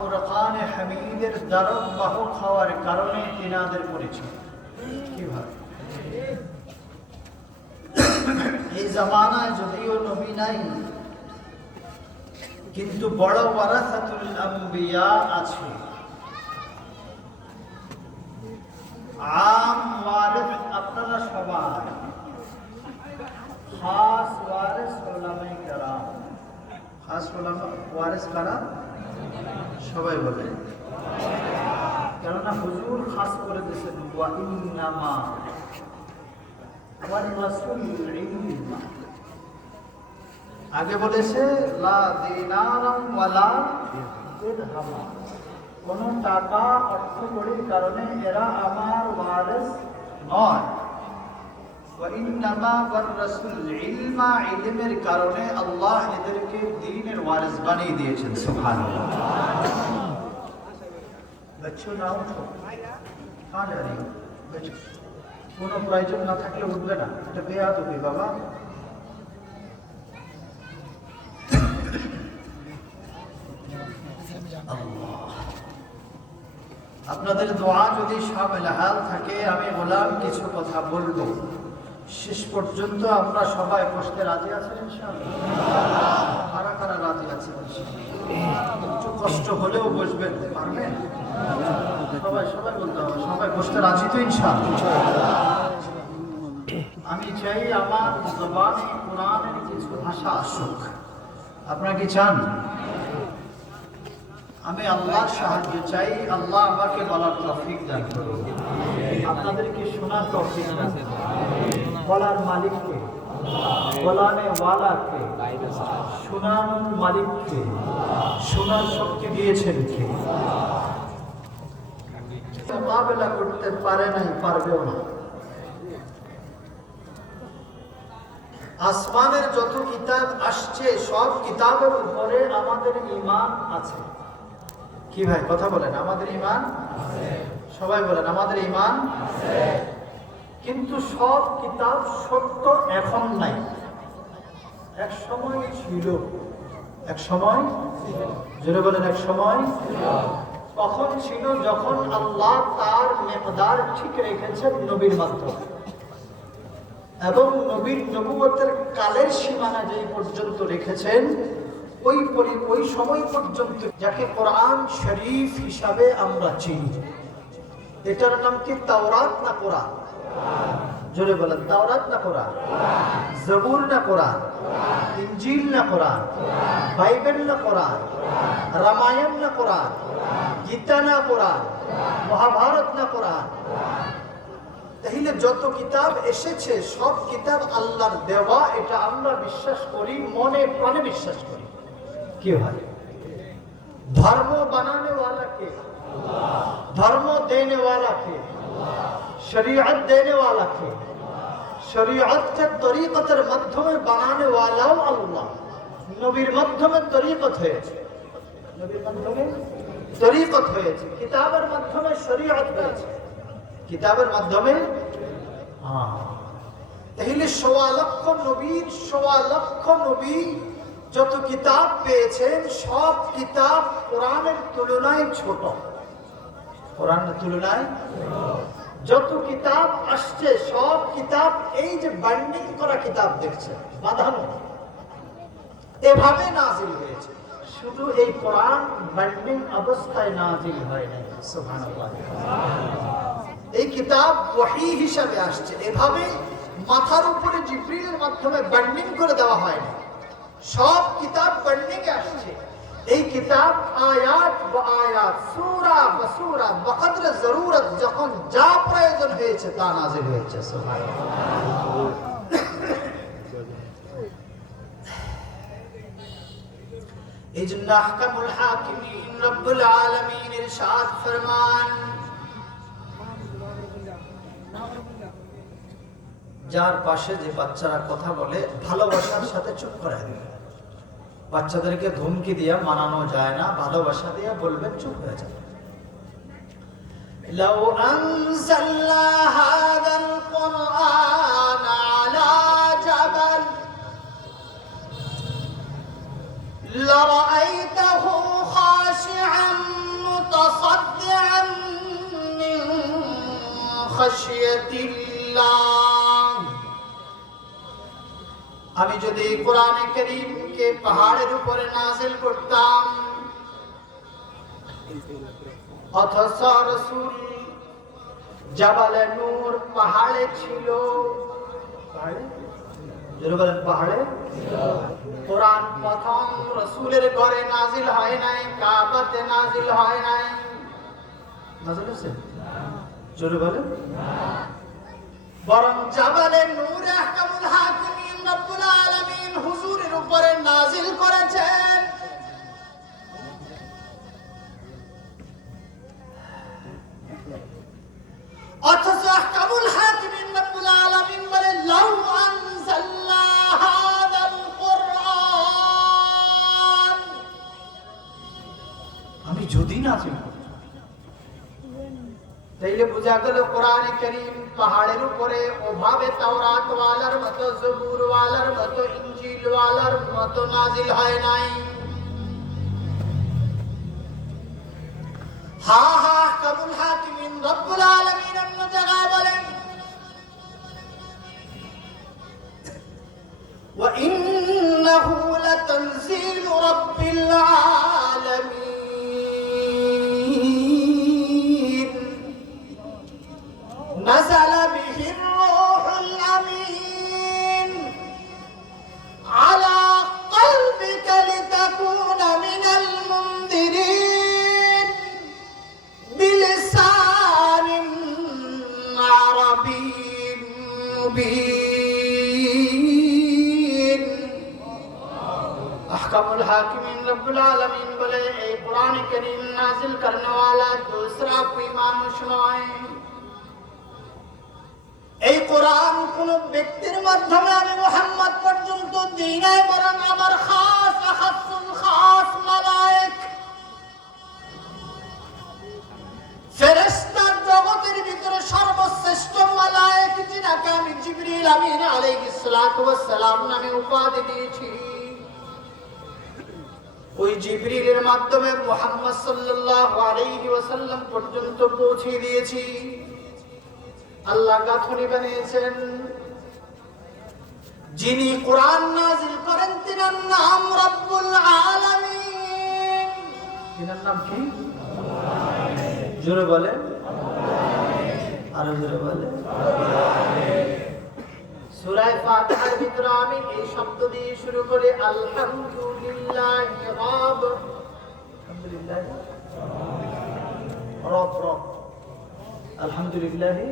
ফুরকান হামিদের দ্বারক বাহক হওয়ার কারণে তিনাদের পরিচয় কিভাবে? এই জামানায় যদিও নবী নাই, কিন্তু বড় ওয়ারাসাতুল আম্বিয়া আছে। আম ওয়ারিস আপনারা সবাই, খাস ওয়ারিস উলামায়ে কেরাম। খাস ওয়ারিস কারা? সবাই বলে, কেননা হুজুর খাস করে দিয়েছেন ওয়া ইন্নামা ওয়ার রাসূল ইলমা। আগে বলেছে লা দিনারাম ওয়ালা দিরহাম, কোন টাকা অর্থ কড়ির কারণে এরা আমার ওয়ারিস নয়। ওয়া ইন্নামা ওয়ার রাসূল ইলমা, ইলমের কারণে আল্লাহ এদেরকে দ্বীনের ওয়ারিস বানিয়ে দিয়েছেন। সুবহানাল্লাহ। बच्चों ना उठो, कहाँ जा रही हो बच्चों? কোনো প্রয়োজন না থাকলে উঠবে না, এটা বেয়াদবি বাবা। আপনাদের দোয়া যদি শামিল হাল থাকে, আমি গোলাম কিছু কথা বলবো। শেষ পর্যন্ত আমরা সবাই বসতে রাজি আছেন ইনশাআল্লাহ? কারা কারা রাজি আছেন? একটু কষ্ট হলেও বসবেন, পারবেন? সবাই সবাই বলতে হবে, সবাই বসতে রাজি তো ইনশাআল্লাহ? আমি চাই আমার জবানে কোরআনের কিছু ভাষা আসুক। আপনারা কি চান? আমি আল্লাহর সাহায্য চাই, আল্লাহ আমাকে বলার তৌফিক দান করুন, আপনাদেরকে শোনার তৌফিক দান করুন। বলার মালিককে, বলানে ওয়ালাকে, শোনানোর মালিককে, শোনার শক্তি দিয়েছেন কে? মোকাবেলা করতে পারে নাই, পারবেও না। আসমানের যত কিতাব আসছে সব কিতাবের উপরে আমাদের ঈমান আছে। কি ভাই কথা বলেন? আমাদের ঈমান আছে। সবাই বলেন আমাদের ঈমান আছে। কিন্তু সব কিতাব সত্য এখন নাই, এক সময় ছিল। এক সময় জোরে বলেন, এক সময় ছিল। কখন ছিল? যখন আল্লাহ তার মিকদার ঠিক রেখেছেন নবীর মাধ্যমে, এবং নবীর নবুয়তের কালের সীমানা যেই পর্যন্ত রেখেছেন, ওই সময় পর্যন্ত যাকে কোরআন শরীফ হিসাবে আমরা চিনি। এটার নাম কি? তাওরাত না কোরআন? জোরে বলেন, তাওরাত না কোরআন? জবুর না কোরআন? ইনজিল না কোরআন? বাইবেল না কোরআন? রামায়ণ না কোরআন? গীতা না কোরআন? মহাভারত না কোরআন? তাহলে যত কিতাব এসেছে সব কিতাব আল্লাহর দেওয়া, এটা আমরা বিশ্বাস করি, মনে প্রাণে বিশ্বাস করি। কি হয়? ধর্ম বানানে ওয়ালা কে? ধর্ম দেনে ওয়ালা কে? শরীয়ত দেনে ওয়ালা কে? শরীয়তকে তরিকতের মাধ্যমে বানানে ওয়ালাও আল্লাহ। নবীর মাধ্যমে তরিকত হয়েছে, নবীর মাধ্যমে তরিকত হয়েছে, কিতাবের মাধ্যমে শরীয়ত হয়েছে, কিতাবের মাধ্যমে। তাহলে ১.৫ লক্ষ নবীর ১.৫ লক্ষ নবী যত কিতাব পেয়েছেন সব কিতাব কোরআনের তুলনায় ছোট। কোরআনের তুলনায় যত কিতাব আসছে সব কিতাব এই যে বাইন্ডিং করা কিতাব দেখছেন, বাঁধানো, এভাবে নাজিল হয়েছে। শুধু এই কোরআন বাইন্ডিং অবস্থায় নাজিল হয় নাই। সুবহানাল্লাহ। এই কিতাব ওহী হিসাবে আসছে, এভাবে মাথার উপরে জিবরিলের মাধ্যমে বাইন্ডিং করে দেওয়া হয় না। সব কিতাব বাইন্ডিং এ আসছে। এই কিতাব আয়াত বা আয়াত, সূরা বা সূরা বকদরে জরুরত যখন যা প্রয়োজন হয়েছে তা নাজিল হয়েছে। সুবহানাল্লাহ। এই জন্য আহকামুল হাকিমিন রব্বুল আলামিন ইরশাদ ফরমান, যার পাশে যে বাচ্চারা কথা বলে ভালোবাসার সাথে চুপ করে দিবেন। বাচ্চাদেরকে ধমকি দিয়ে মানানো যায় না, ভালোবাসা দিয়ে বলবেন, চুপ হয়ে যাবে। লাউ আনজালনা হাযাল কুরআন আলা জাবাল লারাআইতাহু খাশিআন খাশিয়াতিল্লাহ। আমি যদি কোরআনে কারীমকে পাহাড়ের উপরে নাযিল করতাম, অথচ রাসূল জাবালে নূর পাহাড়ে ছিল, পাহাড়ে কোরআন প্রথম রাসূলের ঘরে নাযিল হয় নাই, কাবাতে নাযিল হয় নাই। নাযিল হয়েছে? জোরে বলেন। বরং জাবালে নূর আহকামুল হাকিমিন রব্বুল আলামিন হুজুরের উপরে নাযিল করেছেন। অথচ আহকামুল হাকিমিন রব্বুল আলামিন বলে লাউ আনজালনা হাযাল কুরআন, আমি যদি নাযিল করতাম। তাইলে বোঝা গেল কোরআনে কারীম পাহাড়ের উপরে ওভাবে তাওরাত ওয়ালার মতো, জবুর ওয়ালার মতো, ইনজিল ওয়ালার মতো নাযিল হয় নাই। আহকামুল হাকিমিন রব্বুল আলামিন অন্য জায়গায় বলেন ওয়া ইন্নাহু লাতানজিলু রাব্বিল আলামিন নাযালা বিহির রূহুল আমিন আলা কলবিকা লিতাকুনা মিনাল মুনদিরিন بلسان عربي مبين। अहकामुल हाकिमीन रब्बुल आलमीन बोले ए कुरान करीम नाजिल करने वाला दूसरा कोई मानुष नয়। এই কোরআন কোন ব্যক্তির মাধ্যমে আমি মুহাম্মদ পর্যন্ত দিই নাই, বরং আমার খাস আখাসুল খাস মালায়েক ফেরেশতার জগতের ভিতরে সর্বশ্রেষ্ঠ মালায়েক যিনাকে আমি জিবরিল আমিন আলাইহিস সালাতু ওয়াস সালাম নামে উপাধি দিয়েছি, ওই জিবরিলের মাধ্যমে মুহাম্মদ সাল্লাল্লাহু আলাইহি ওয়াসাল্লাম পর্যন্ত পৌঁছে দিয়েছি। আল্লাহ গাঁথনি বানিয়েছেন, যিনি কোরআন নাযিল করেন তিনার নাম রব্বুল আলামিন। তিনার নাম কি? জোরে বলে, আরো জোরে বলে। সূরা ফাতিহার ভিতরে আমি এই শব্দ দিয়ে শুরু করি, আলহামদুলিল্লাহি রাব, আলহামদুলিল্লাহ রব রব, আলহামদুলিল্লাহি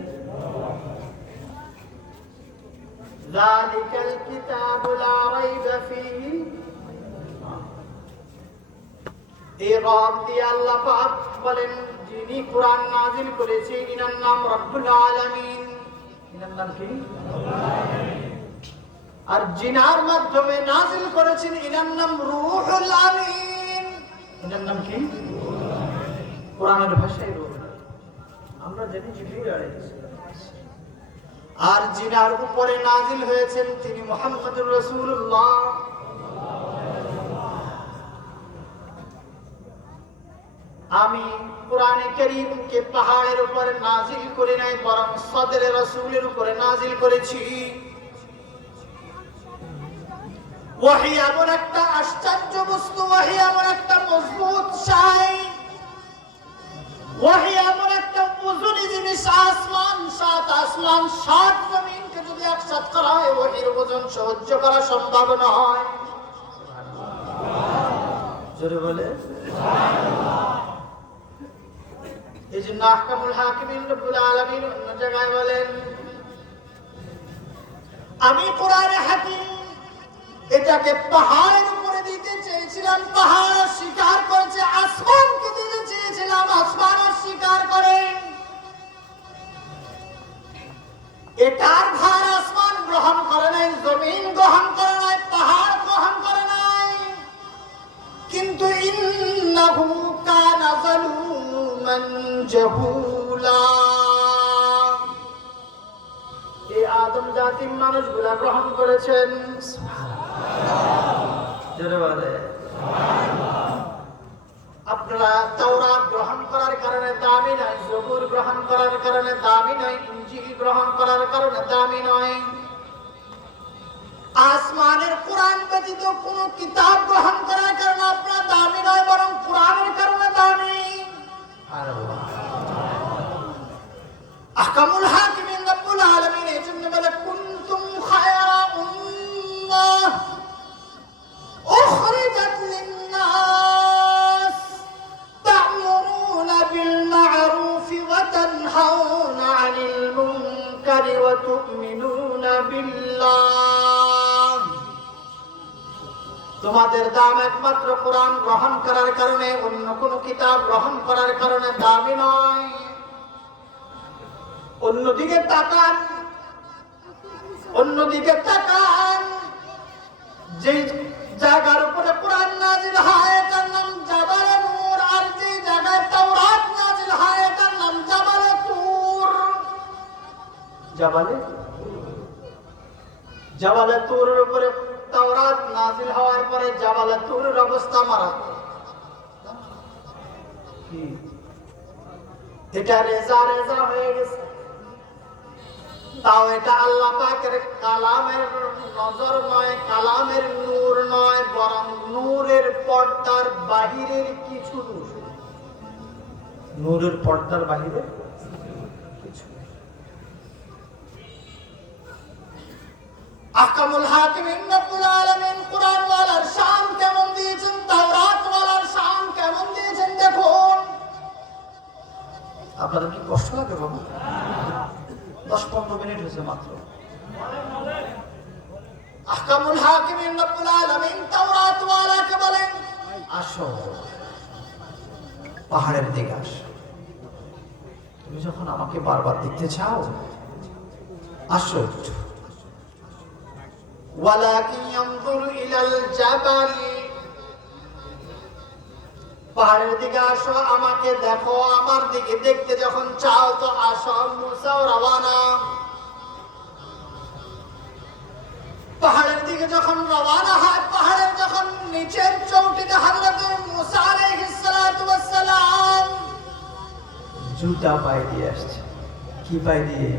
যালিকাল কিতাবু লা রাইবা ফীহি। এই রব দিয়ে আল্লাহ পাক বলেন যিনি কোরআন নাযিল করেছে ইনার নাম রব্বুল আলামিন। ইনার নাম কি? আর জিনার মাধ্যমে নাযিল করেছেন ইনার নাম রূহুল আমিন। ইনার নাম কি? কোরআনের ভাষায় রূহ, আমরা জানি জিবরিল আলাইহিস সালাম। আর জিনার উপরে নাযিল হয়েছেন তিনি মুহাম্মদুর রাসূলুল্লাহ। আমি কোরআনে কারীমকে পাহাড়ের উপরে নাযিল করি নাই, বরং সদরে রাসূলের উপরে নাযিল করেছি। ওহী এমন একটা আশ্চর্য বস্তু, ওহী এমন একটা মজবুত শাই, ওহী এমন একটা ওজনী জিনিস, আসমান সাত আসমান সাত জমিনকে যদি একসাথে করা হয় ওহীর ওজন সহ্য করা সম্ভব নয়। জোরে বলে সুবহানাল্লাহ। এই জন্য আহকামুল হাকিমিন রব্বুল আলামিন অন্য জায়গায় বলেন আমি কোরআনে হাকিম এটাকে পাহাড়ের উপরে দিতে চেয়েছিলাম, পাহাড় স্বীকার করেছে। আসমানকে দিতে চেয়েছিলাম, আসমান স্বীকার করে। এটার ভার আসমান গ্রহণ করে নাই, জমিন গ্রহণ করে নাই, পাহাড় গ্রহণ করে নাই। কিন্তু ইন্নাহু কানা যালুমান জাহুলা, এই আদম জাতির মানুষগুলা গ্রহণ করেছেন। আপনারা তাওরাত গ্রহণ করার কারণে দামি নাই, জবুর গ্রহণ করার কারণে দামি নয়, ইনজিল গ্রহণ করার কারণে দামি নয়। আসমানের কোরআন ব্যতীত কোন কিতাব গ্রহণ করার কারণে আপনার দামি নয়, বরং কোরআনের কারণে দামি। আহকামুল হাকিমিন রব্বুল আলামিন এজন্য বলে কুনতুম খায়রা উম্মাহ উখরিজাত লিন-নাস তা'মুরুনা বিল মা'রুফ ওয়া তানহাউনা 'আনিল মুনকারি ওয়া তু'মিনুনা বিল্লাহ। তোমাদের দাম একমাত্র কোরআন গ্রহণ করার কারণে, অন্য কোন কিতাব গ্রহণ করার কারণে দামি নয়। অন্যদিকে তাকান, অন্যদিকে তাকান, যে জায়গার উপরে কোরআন নাজিল হয় তার নাম জাবালে নূর, আর যে জায়গায় তাওরাত নাজিল হয় তার নাম জাবালে তুর। জাবালে তুরের উপরে তাওরাত নাজিল হওয়ার পরে জাবালে তুরের অবস্থা মারাত্মক। এটা রেজা রেজা হয়ে গেছে। তাও এটা আল্লাহ পাকের কালামের নজর নয়, কালামের নূর নয়, বরং নূরের পর্দার বাহিরের কিছু নূর। নূরের পর্দার বাহিরে কিছু। আহকামুল হাকিমিন রব্বুল আলামিন কুরআন ওয়ালার শান কেমন দিয়েছেন, তাওরাত ওয়ালার শান কেমন দিয়েছেন দেখুন। আপনাদের কি কষ্ট লাগে বাবা? 10-15 মিনিট হয়েছে মাত্র। আহকামুল হাকিমিন রব্বুল আলামিন তাওরাত ওয়ালাকে বলেন, আসো পাহাড়ের দিকে আসো। তুমি যখন আমাকে বারবার দেখতে চাও, আসো একটু। ওয়ালাকিন ইয়ানজুরু ইলাল জাবাল, পাহাড়ের দিকে আসো, আমাকে দেখো। আমার দিকে দেখতে যখন চাও তো আসো। মুসাও রওয়ানা। পাহাড়ের দিকে যখন রওয়ানা হয়, পাহাড়ের যখন নিচের চৌটিতে হযরত মুসা আলাইহিস সালাতু ওয়াস সালাম জুতা পায়ে দিয়ে আসছে। কি পায়ে দিয়ে?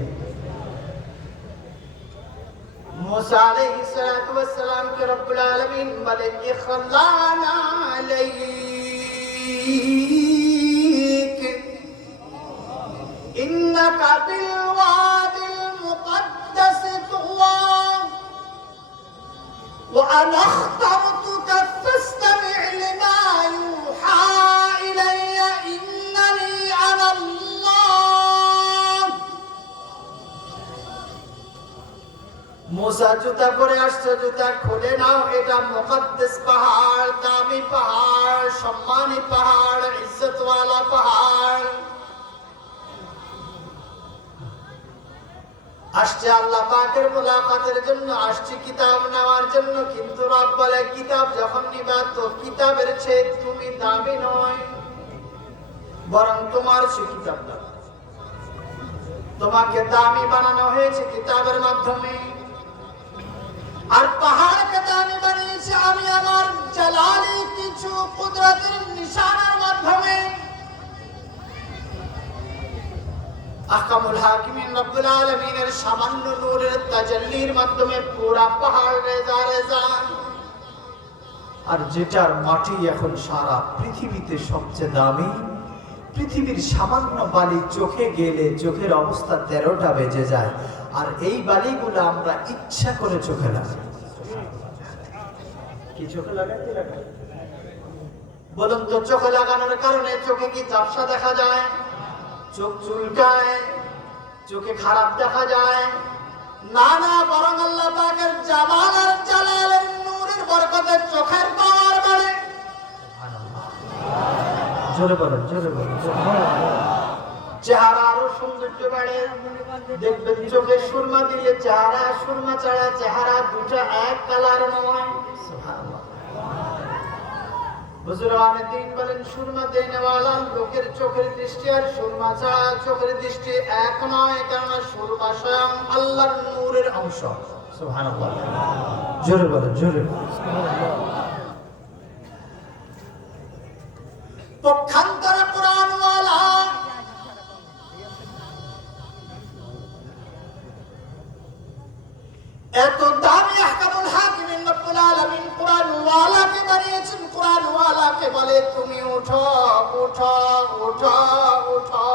মুসা আলাইহিস সালাতু ওয়াস সালাম কে রব্বুল আলামিন বলে ইখলানা আলাইক ইন্নাকা বিল ওয়াদিল মুকদ্দাস তুওয়া ওয়া আনা اخْتَرْتُكَ فاستمع لما يوحى إلي إنني أنا الله। মুসা জুতা পরে আসছে, জুতা খুলে নাও। এটা মুকদ্দাস পাহাড়, দামি পাহাড়, সম্মানী পাহাড়, ইজ্জতওয়ালা পাহাড়। আসছে আল্লাহ পাকের মুলাকাতের জন্য, আসছে কিতাব নেওয়ার জন্য। কিন্তু রব বলে কিতাব যখন নিবা তো কিতাবের চেয়ে তুমি দামি নয়, বরং তোমার সে কিতাব দামি। তোমাকে দামি বানানো হয়েছে কিতাবের মাধ্যমে। আর পাহাড়কে দামি বানিয়েছি আমি আমার জালালি কিছু কুদরতের নিশানার মাধ্যমে। আহকামুল হাকিমিন রব্বুল আলামিনের সামান্য নূরের তাজাল্লির মাধ্যমে পুরা পাহাড় রেজা রেজা। আর যেটার মাটি এখন সারা পৃথিবীতে সবচেয়ে দামি, পৃথিবীর সামান্য বালি চোখে গেলে চোখের অবস্থা 13টা বেজে যায়। আর এই বালিগুলো আমরা ইচ্ছা করে চোখে লাগাই। কি চোখে লাগাই? বলুন তো, চোখে লাগানোর কারণে চোখে কি ঝাপসা দেখা যায়? চোখ চুলকায়? চোখে খারাপ দেখা যায়? না না, বরং আল্লাহ পাকের জামাল আর জালালের নূরের বরকতে চোখের পাওয়ার বাড়ে। জোরে বলেন, জোরে বলেন। চেহারা আরো সৌন্দর্য বাড়ে। দেখবেন চোখে সুরমা দিলে চেহারা সুরমা ছাড়া চেহারা দুটা এক কালার নয়। সুবহানাল্লাহ। বুজুর্গানে দিন বলেন সুরমা দেনেওয়ালা লোকের চোখের দৃষ্টি আর সুরমা ছাড়া চোখের দৃষ্টি এক নয়, কারণ সুরমা স্বয়ং আল্লাহর নূরের অংশ। সুবহানাল্লাহ। জোরে বলেন, জোরে বলেন। পক্ষান্তরে কোরআনওয়ালা উঠো উঠো উঠো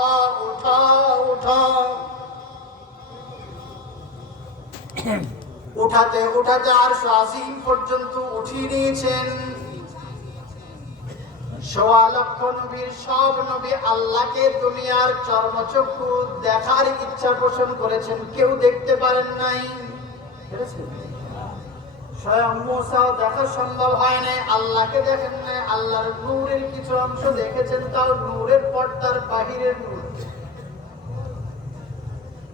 উঠো উঠো। উঠাতে উঠাতে আরশ আজিম পর্যন্ত উঠিয়ে নিয়েছেন। ১.৫ লক্ষ নবীর সব নবী আল্লাহকে দুনিয়ার চর্মচক্ষু দেখার ইচ্ছা পোষণ করেছেন, কেউ দেখতে পারেন নাই। স্বয়ং মুসাও দেখা সম্ভব হয় নাই, আল্লাহকে দেখেন নাই। আল্লাহর নূরের কিছু অংশ দেখেছেন, তাও নূরের পর্দার বাহিরের নূর।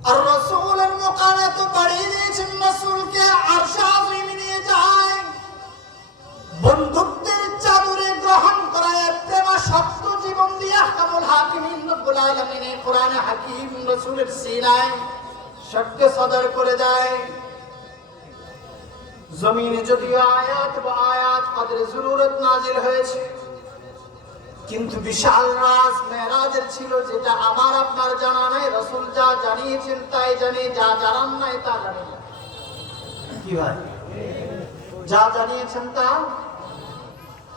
আর রাসূলের মুকামে তো বাড়িয়ে দিয়েছেন, রাসূলকে আরশ আজিমে নিয়ে যায়, বন্ধুত্বের চাদরে গ্রহণ করায় প্রেমাসক্ত জীবন দিয়ে আহকামুল হাকিমিন রব্বুল আলামিন কোরআনে হাকিম রাসূলের সিনায় সত্য সদর করে দেয়। জমিনে যদিও আয়াত বা আয়াত কদর জরুরত নাজিল হয়েছে, কিন্তু বিশাল রাজ মেরাজের ছিল, যেটা আমার আপনার জানা নাই। রাসূল যা জানিয়েছেন তাই জানি, যা জানান নাই তা জানি না। কি ভাই? যা জানিয়েছেন তা,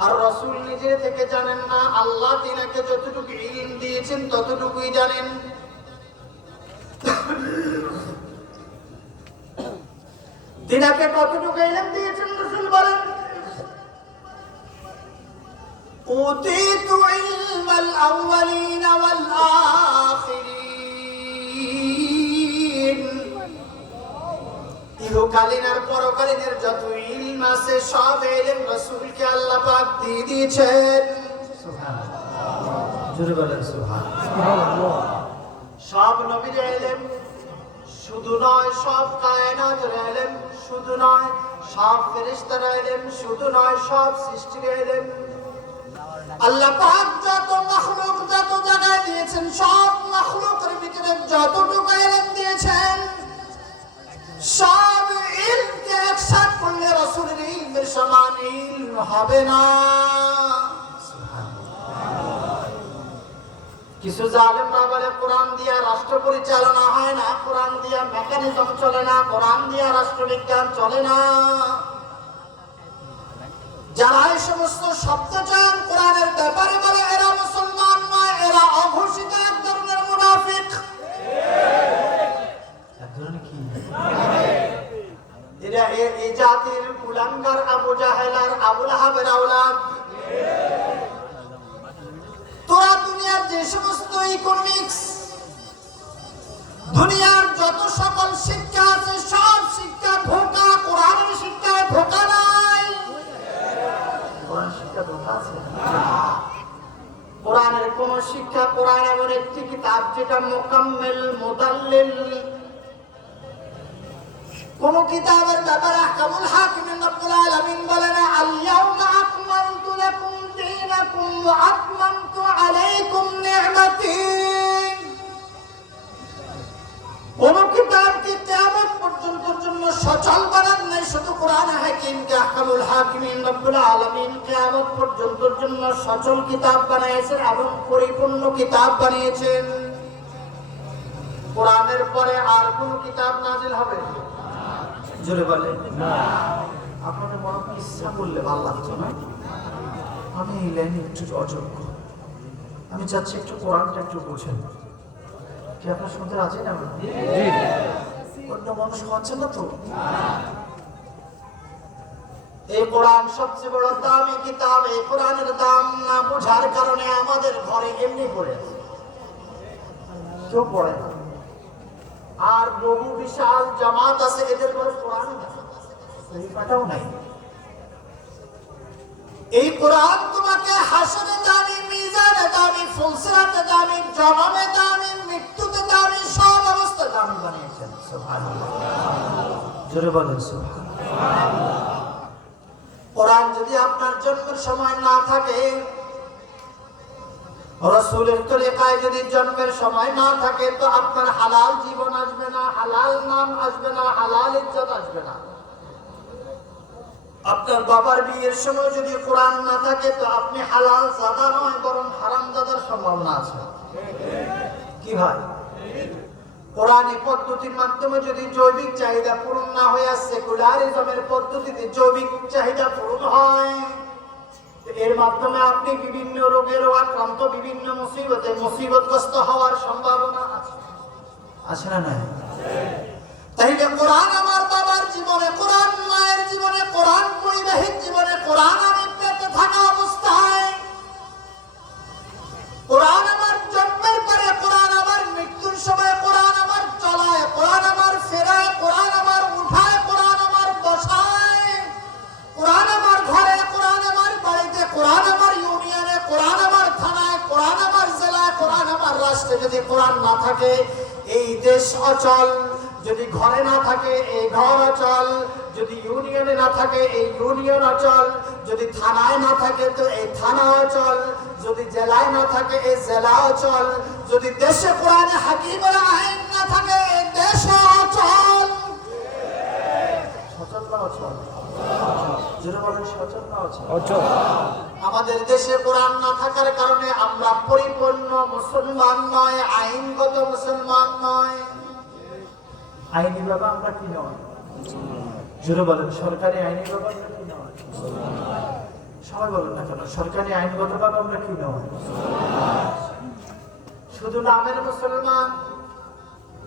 আর রাসূল নিজে থেকে জানেন না। আল্লাহ তিনাকে যতটুকু ইলম দিয়েছেন ততটুকুই জানেন। তিনাকে কতটুকু ইলম দিয়েছেন রাসূল বলেন, أوتيت علم الأولين والآخرين। ইহকালীন আর পরকালীনের যত ইলম আছে সব ইলম রাসূলকে আল্লাহ পাক দিয়ে দিয়েছেন। সুবহানাল্লাহ, জোরে বলেন সুবহানাল্লাহ। সব নবীর ইলম শুধু নয়, সব কায়নাতের ইলম শুধু নয়, সব ফেরেশতার ইলম শুধু নয়, সব সৃষ্টির ইলম। আল্লাহ পাক যত মাখলুক যত জায়গায় দিয়েছেন, সব মাখলুকের ভিতরে যতটুকু ইলম দিয়েছেন, সব ইলমকে একসাথে করলে রাসূলের ইলমের সমান ইলম হবে না। কিছু জালেমরা বলে কোরআন দিয়া রাষ্ট্র পরিচালনা হয় না, কোরআন দিয়া মেকানিজম চলে না, কোরআন দিয়া রাষ্ট্রবিজ্ঞান চলে না। যারা এই সমস্ত শব্দচয়ন কোরআনের ব্যাপারে বলে, এরা মুসলমান নয়, এরা অঘোষিত এক ধরনের মুনাফিক। এরা এই জাতির কুলাঙ্গার আবু জাহেল আর আবু লাহাবের আওলাদ। তোরা দুনিয়ার যে সমস্ত ইকোনমিক্স, দুনিয়ার যত সকল শিক্ষা আছে, সব শিক্ষা ধোঁকা, কোরআনের শিক্ষায় ধোঁকা নাই। কোরআনের কোন শিক্ষা, কোরআন এমন একটি কিতাব যেটা মুকাম্মিল মুদাল্লিল। কোন কিতাবের ব্যাপারে আহকামুল হাকিমিন রব্বুল আলামিন বলেন, আল ইয়াউমা আকমালতু লাকুম দীনাকুম ওয়া আতমামতু আলাইকুম নি'মাতি। কোন কিতাবকে কিয়ামত পর্যন্তের জন্য সচল বানান নাই, শুধু কোরআন হাকিমকে আহকামুল হাকিমিন রব্বুল আলামিন কিয়ামত পর্যন্তের জন্য সচল কিতাব বানিয়েছেন এবং পরিপূর্ণ কিতাব বানিয়েছেন। কোরআনের পরে আর কোন কিতাব নাজিল হবে না। জোরে বলে না। আপনাদের মনে ইচ্ছা করলে ভালো লাগতো না, আমি এই লাইনে একটু অযোগ্য, আমি চাচ্ছি একটু কোরআনটা একটু বোঝেন। কি আপনার শুনতে রাজি না? অন্য মানুষ হচ্ছেন না তো? এই কোরআন সবচেয়ে বড় দামি কিতাব। এই কোরআনের দাম না বোঝার কারণে আমাদের ঘরে এমনি পড়ে আছে, কেউ পড়ে না। আর বহু বিশাল জামাত আছে, এদের ঘরে কোরআন নাই। এই কোরআন তোমাকে হাসরে দামি, মিজানে দামি, ফুলসিরাতে দামি, জনমে দামি, মৃত্যুতে দামি, সব অবস্থা দামি বানিয়েছেন। সুবহানাল্লাহ, জোরে বলেন সুবহানাল্লাহ। কোরআন যদি আপনার জন্মের সময় না থাকে, রাসূলের তরিকায় যদি জন্মের সময় না থাকে, তো আপনার হালাল জীবন আসবে না, হালাল নাম আসবে না, হালাল ইজ্জত আসবে না। আপনার বাবার বিয়ের সময় যদি কোরআন না থাকে, তো আপনি হালাল জাদা নয়, বরং হারাম জাদার সম্ভাবনা আছে। কি ভাই? কোরআনী পদ্ধতির মাধ্যমে যদি জৈবিক চাহিদা পূরণ না হয়ে, সেকুলারিজমের পদ্ধতিতে জৈবিক চাহিদা পূরণ হয়, এর মাধ্যমে আপনি বিভিন্ন রোগের আক্রান্ত, বিভিন্ন মুসিবতগ্রস্ত হওয়ার সম্ভাবনা আছে। আছে না নাই? তাইলে কোরআন আমার বাবার জীবনে, কোরআন মায়ের জীবনে, কোরআন পরিবাহিক জীবনে, কোরআন আমি পেটে থাকা অবস্থায়, কোরআন আমার জন্মের পরে, কোরআন আমার মৃত্যুর সময়, কোরআন আমার চলায়, কোরআন আমার ফেরায়, কোরআন আমার উঠায়, কোরআন আমার বসায়, কোরআন আমার ঘরে, কোরআন আমার বাড়িতে, কোরআন আমার ইউনিয়নে, কোরআন আমার থানায়, কোরআন আমার জেলায়, কোরআন আমার রাষ্ট্রে যদি কোরআন না থাকে এই দেশ অচল। যদি ঘরে না থাকে এই ঘর অচল, যদি ইউনিয়নে না থাকে এই ইউনিয়ন অচল, যদি থানায় না থাকে তো এই থানা অচল, যদি জেলায় না থাকে এই জেলা অচল, যদি দেশে কোরআনে হাকিমের আইন না থাকে এই দেশ অচল। সচল না অচল? যেটা বলেন সচল না অচল? আমাদের দেশে কোরআন না থাকার কারণে আমরা পরিপূর্ণ মুসলমান নয়, আইনগত মুসলমান নয়। আইনি ভাবে আমরা কি নয়? জোরে বলেন, সরকারি আইনি ভাবে আমরা কি নয়? সবাই বলেন না কেন, সরকারি আইনগত ভাবে আমরা কি নয়? শুধু নামের মুসলমান।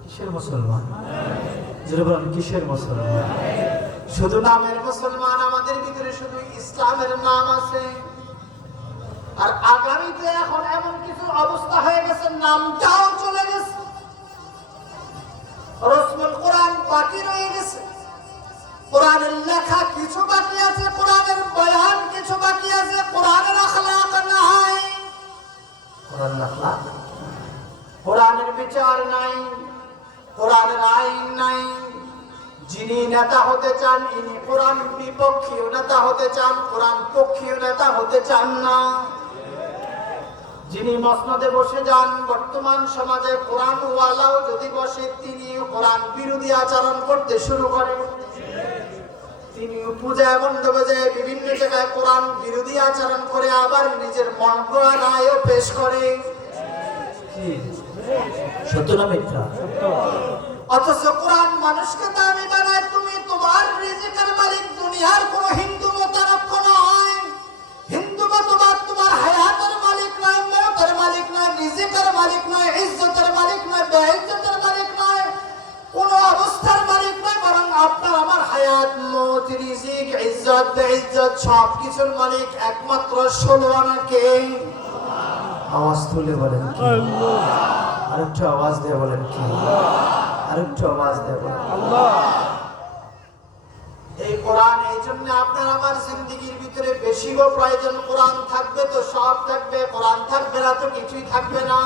কিসের মুসলমান? জোরে বলেন, কিসের মুসলমান? শুধু নামের মুসলমান। আমাদের ভিতরে শুধু ইসলামের নাম আছে, আর আগামীতে এখন এমন কিছু অবস্থা হয়ে গেছে, নামটাও চলে গেছে, রসমুল কোরআন বাকি রয়ে গেছে। কোরআনের লেখা কিছু বাকি আছে, কোরআনের বয়ান কিছু বাকি আছে, কোরআনের আখলাক নাই, কোরআনের আখলাক, কোরআনের বিচার নাই, কোরআনের আইন নাই। যিনি নেতা হতে চান ইনি কোরআন বিপক্ষীয় নেতা হতে চান, কোরআন পক্ষীয় নেতা হতে চান না। যিনি মসনদে বসে যান, বর্তমান সমাজে কোরআন ওয়ালাও যদি বসে তিনিও কোরআন বিরোধী আচরণ করতে শুরু করেন। তিনিও পূজায় মণ্ডপে যায় বিভিন্ন জায়গায় কোরআন বিরোধী আচরণ করে, আবার নিজের মন গড়া রায়ও পেশ করে। সত্য না মিথ্যা? অথচ কোরআন মানুষকে দামি বানায়। তুমি তোমার রিজিকের মালিক, দুনিয়ার কোন হিন্দু মতারক্ষ নয়। হিন্দু মতবাদ তোমার হায়াতের মালিক নয়, মৌতের মালিক নয়, রিজিকের মালিক নয়, ইজ্জতের মালিক নয়, বেইজ্জতের মালিক নয়, কোন অবস্থার মালিক নয়, বরং আপনার আমার হায়াত, মৌত, রিজিক, ইজ্জত, বেইজ্জত সবকিছুর মালিক একমাত্র 16 আনা কে? আওয়াজ তুলে বলেন কি? আরেকটু আওয়াজ দিয়ে বলেন কি? আরেকটু আওয়াজ দিয়ে বলেন আল্লাহ। এই কোরআন এই জন্য আপনার আমার জিন্দেগির ভিতরে বেশি গো প্রয়োজন। কোরআন থাকবে তো সব থাকবে, কোরআন থাকবে না তো কিছুই থাকবে না।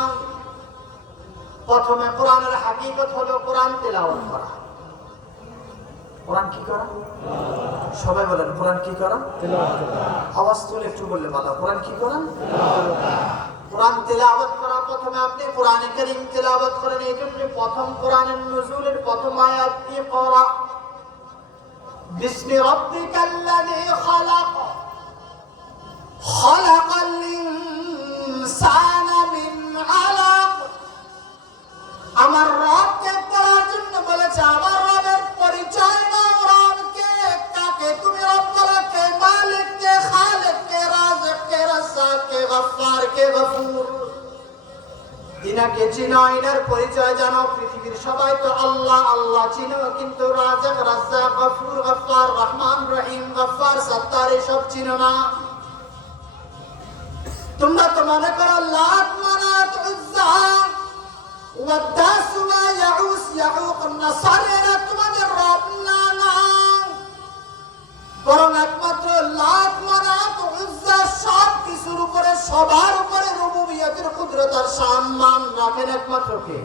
প্রথমে কোরআনের হাকিকত হলো কোরআন তেলাওয়াত করা। কোরআন কি করা? সবাই বলেন, কোরআন কি করা? তেলাওয়াত করা। আওয়াজ তুলে একটু বললে ভালো। কোরআন কি করা? তেলাওয়াত করা। কোরআন তেলাওয়াত করা। প্রথমে আপনি কোরআনে কারীম তেলাওয়াত করেন। এই জন্য প্রথম কোরআনের নুজুলের প্রথম আয়াত ইকরা বিসমি রাব্বিকাল্লাযী খালাক খালাকাল ইনসানা মিন আলাক। আমার রবকে পড়ার জন্য বলেছে। আমার রবের পরিচয় নাও। রবকে কাকে তুমি রব বলো? কে মালিক, কে খালিক, কে রাজিক, কে রাজ্জাক, কে গফফার, কে গফুর। ইনাকে চিনো, ইনার পরিচয় জানো। পৃথিবীর সবাই তো আল্লাহ আল্লাহ চিনো, কিন্তু রাজিক, রাজ্জাক, গফুর, গফফার, রহমান, রহিম, গফফার, সত্তার এসব চিনো না। তোমরা তো মনে করো লাত, মানাত, উজ্জা, ওয়াদ্দা, সুওয়া, ইয়াউস, ইয়াউক, নাসর এরা তোমাদের রব না। বরং একমাত্র লাত, মানাত, উজ্জা সব কিছুর উপরে, সবার উপরে রুবুবিয়তের কুদরতের সম্মান রাখেন একমাত্র কে?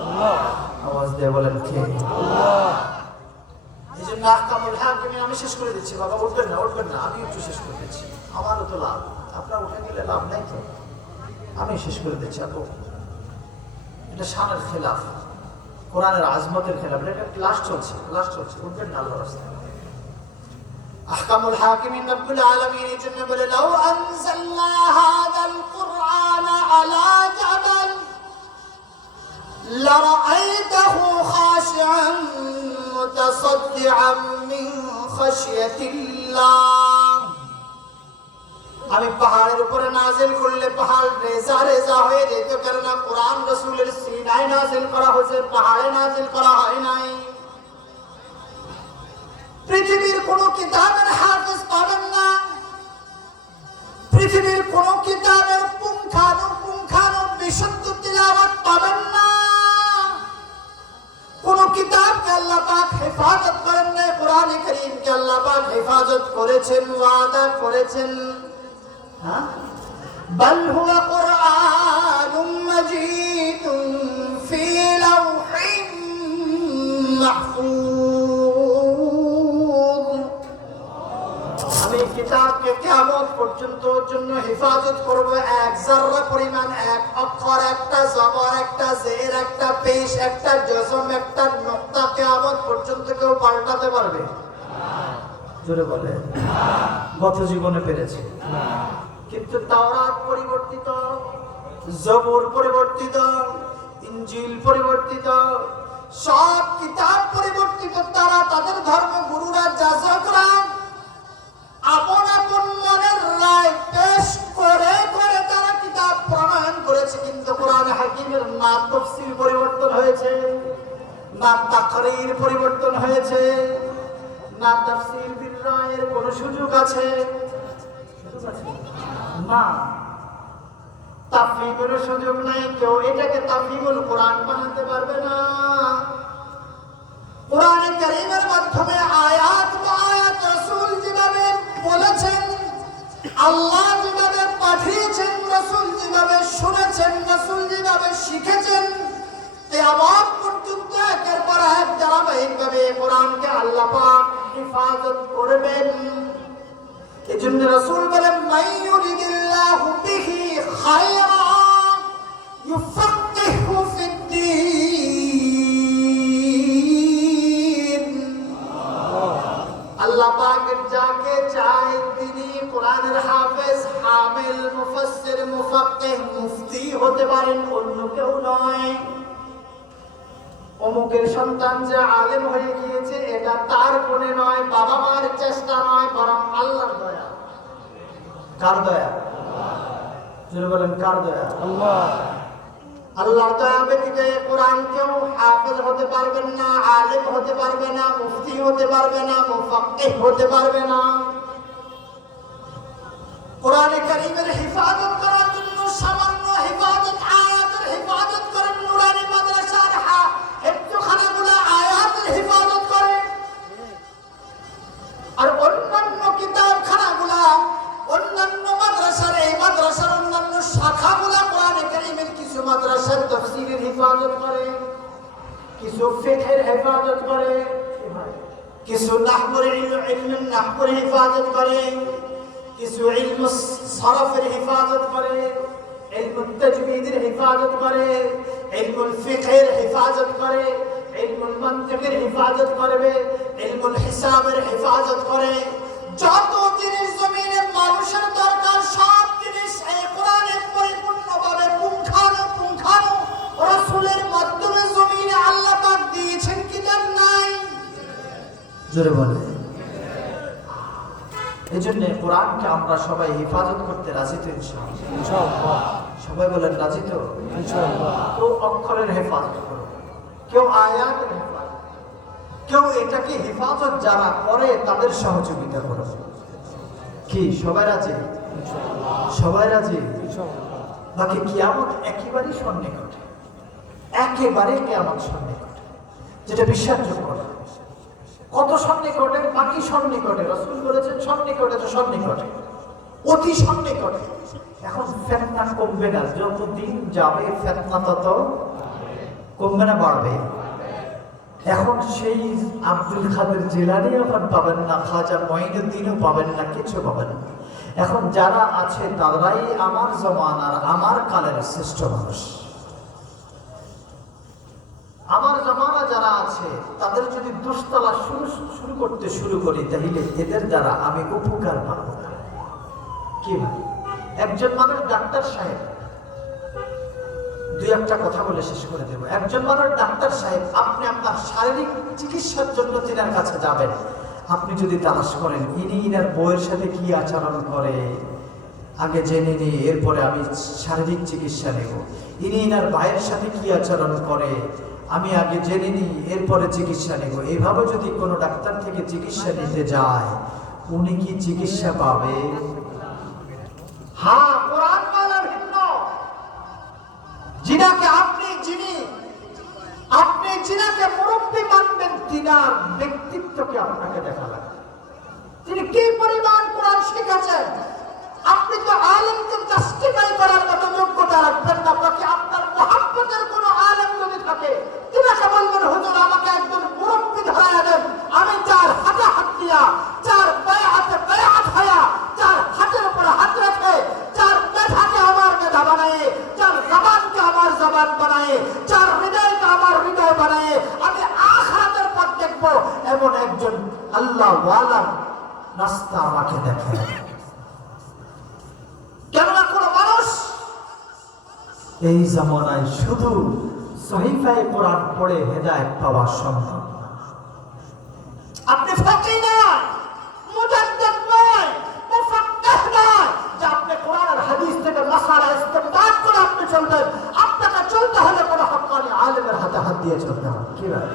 আল্লাহ। আওয়াজ দিয়ে বলেন কে? আল্লাহ। এই জন্য আহকামুল হাকিম আমি শেষ করে দিচ্ছি। বাবা উঠবেন না, উঠবেন না, আমি একটু শেষ করে দিচ্ছি। আমারও তো লাভ, আপনার উঠে গেলে লাভ নাই তো। আমি শেষ করে দিচ্ছি। এটা শানের খেলাফ, কোরআনের আজমতের খেলাফ। এটা ক্লাস চলছে, ক্লাস চলছে। উঠবেন না আল্লাহর রাস্তায়। আহকামুল হাকিমিন রব্বুল আলামিন এই জন্য বলে, লাউ আনজালনা হাযাল কুরআন আলা জাবাল লারাআইতাহু খাশিআন মুতাসাদ্দিআন মিন খাশিয়াতিল্লাহ। আমি পাহাড়ের উপরে নাজিল করলে পাহাড় রেজা রেজা হয়ে যেত, কেননা কোরআন রাসূলের সিনায় নাজিল করা হয়েছে, পাহাড়ে নাজিল করা হয় নাই। পৃথিবীর কোন কিতাবের হাফেজ পাবেন না, পৃথিবীর কোন কিতাবের পুঙ্খানুপুঙ্খানু বিশুদ্ধ তিলাওয়াত পাবেন না। কোন কিতাবকে আল্লাহ পাক হেফাজত করেন না, কোরআন কারীমকে আল্লাহ পাক হেফাজত করেছেন, ওয়াদা করেছেন। হ্যাঁ, বাল হুয়া কুরআনুম মাজিদুন ফি লাওহিন মাহফুজ। আমি কিতাবকে কিয়ামত পর্যন্ত জন্য হেফাজত করব। এক যাররা পরিমাণ, এক অক্ষর, একটা জবর, একটা জের, একটা পেশ, একটা জজম, একটা নুকতা কিয়ামত পর্যন্ত কেউ পাল্টাতে পারবে না। জোরে বলে গত জীবনে পেরেছে। কিন্তু তাওরাত পরিবর্তিত, জবুর পরিবর্তিত, ইনজিল পরিবর্তিত, সব কিতাব পরিবর্তিত। তারা তাদের ধর্মগুরুরা যাজকরা আপন আপন মনের রায় পেশ করে করে তারা কিতাব প্রণয়ন করেছে। কিন্তু কোরআন হাকিমের না তাফসীর পরিবর্তন হয়েছে, না তাকরীর পরিবর্তন হয়েছে, না তাফসীর বিল রায়ের কোন সুযোগ আছে না, তাফসীরের সুযোগ নাই। কেউ এটাকে তাফসীরুল কোরআন বানাতে পারবে না। কোরআনে কারীমের মাধ্যমে আয়াত বা আয়াত রাসূল যেভাবে বলেছেন, আল্লাহ যেভাবে পাঠিয়েছেন, রাসূল যেভাবে শুনেছেন, রাসূল যেভাবে শিখেছেন, কিয়ামত পর্যন্ত একের পর এক ধারাবাহিকভাবে কোরআনকে আল্লাহ পাক হেফাজত করবেন। এজন্য রাসূল বলেন, মাইয়ুরিদিল্লাহু বিহি খায়রা ইউফাক্কিহু ফিদ্দীন। আল্লাহ পাক যাকে চায় তিনি কোরআনের হাফেজ, হামিল, মুফাসসির, মুফাক্কিহ, মুফতি হতে পারেন, অন্য কেউ নয়। অমুকের সন্তান যে আলেম হয়ে গিয়েছে এটা তার গুণে নয়, বাবা মার চেষ্টা নয়, বরং আল্লাহর দয়া। কার দয়া? আল্লাহ। বলেন কার দয়া? আল্লাহ। আল্লাহর দয়া ব্যতীত কোরআন কেউ হাফেজ হতে পারবেন না, আলেম হতে পারবে না, মুফতি হতে পারবে না, মুফাক্কিহ হতে পারবে না। কোরআনে কারীমের হেফাজত করার জন্য সামান্য হেফাজত, আয়াতের হেফাজত করেন, নুরানি মাদ্রাসার হেফজখানাগুলো আয়াতের হেফাজত করে, আর অন্যান্য কিতাবখানাগুলো, অন্যান্য মাদ্রাসার, এই মাদ্রাসার অন্যান্য শাখাগুলো কোরআনে কারীমের কিছু মাদ্রাসার তাফসীরের হেফাজত করে, কিছু ফিকহের হেফাজত করে, কিছু নাহওয়ের ইলমের নাহওয়ের হেফাজত করে, কিছু ইলম সরফের হেফাজত করে, ইলমুত তাজবীদের হেফাজত করে, ইলমুল ফিকহের হেফাজত করে, ইলমুল মানতিকের হেফাজত করবে, ইলমুল হিসাবের হেফাজত করে। যত জিনিস জমিনে মানুষের দরকার সব জিনিস এই কোরআনে পরিপূর্ণভাবে পুঙ্খানুপুঙ্খানু রাসূলের মাধ্যমে জমিনে আল্লাহ পাক দিয়েছেন কি দেন নাই? জোরে বলে। এজন্য কোরআনকে আমরা সবাই হেফাজত করতে রাজি তো? ইনশাআল্লাহ। সবাই বলেন রাজি তো? ইনশাআল্লাহ। কেউ অক্ষরের হেফাজত করবে, কেউ আয়াতের হেফাজত, কেউ এটাকে হেফাজত যারা করে তাদের সহযোগিতা করবে। কি সবাই রাজি? সবাই রাজি? বাকি কিয়ামত একেবারেই সন্নিকটে, একেবারে কিয়ামত সন্নিকটে, যেটা বিশ্বাসযোগ্য না। কত সন্নিকটে? বাকি সন্নিকটে, রাসূল বলেছেন সন্নিকটে, তো সন্নিকটে, অতি সন্নিকটে। এখন ফিতনা কমবে না, যত দিন যাবে ফিতনা তত কমবে না, বাড়বে। এখন সেই আব্দুল কাদের জিলানী এখন পাবেন না, খাজা মঈনুদ্দিনও পাবেন না, কিছু পাবেন না। এখন যারা আছে তারাই আমার জমানার, আমার কালের শ্রেষ্ঠ মানুষ। আমার জমানা যারা আছে তাদের যদি দুষ্টলা শুরু করতে শুরু করি তাহলে এদের দ্বারা আমি উপকার পাব না। কি ভাই? একজন মানুষ ডাক্তার সাহেব, দুই একটা কথা বলে শেষ করে দেব। একজন মানুষ ডাক্তার সাহেব, আপনি আপনার শারীরিক চিকিৎসার জন্য তিনার কাছে যাবেন, আপনি যদি তালাশ করেন ইনি ইনার বউয়ের সাথে কি আচরণ করে, আগে জেনে নিই, এরপরে আমি শারীরিক চিকিৎসা নেব। ইনি ইনার ভাইয়ের সাথে কি আচরণ করে আমি আগে জেনে নিই, এরপরে চিকিৎসা নেব। এইভাবে যদি কোনো ডাক্তার থেকে চিকিৎসা নিতে যায়, উনি কি চিকিৎসা পাবে? হ্যাঁ, কোরআন বলা ভিন্ন। যিনাকে আপনি যিনাকে মুরব্বী মানবেন, তিনার ব্যক্তিত্বকে আপনাকে দেখা লাগবে। তিনি কি পরিমাণ কোরআন শিখেছেন। আপনি তো আলেমকে জাস্টিফাই করার মতো যোগ্যতা রাখবেন না। বাকি আপনার মুহাব্বতের কোনো আলেম যদি থাকে, তিনাকে বলবেন, হুজুর আমাকে একজন মুরব্বী ধরায়া দেন, আমি যার হাতে হাত দিয়া, যার পায়ে হাতে বায়াত হয়া, যার হাতের উপরে হাত রেখে, যার মেধাকে আমার মেধা বানায়, যার জবানকে আমার জবান বানায়, যার হৃদয়কে আমার হৃদয় বানায়, আমি আখিরাতের পথ দেখবো, এমন একজন আল্লাহ ওয়ালা রাস্তা আমাকে দেখেন। কেননা কোনো মানুষ এই জামানায় শুধু সহিফায়ে কোরআন পড়ে হেদায়েত পাওয়া সম্ভব না। আপনি ফকিহ নয়, মুজাদ্দিদ নয়, মুফাক্কিহ নয় যে আপনি কোরআন আর হাদিস থেকে মাসালা ইস্তেমদাদ করে আপনি চলবেন। আপনাকে চলতে হলে কোনো হক্কানি আলেমের হাতে হাত দিয়ে চলতে হবে। কি ভাই,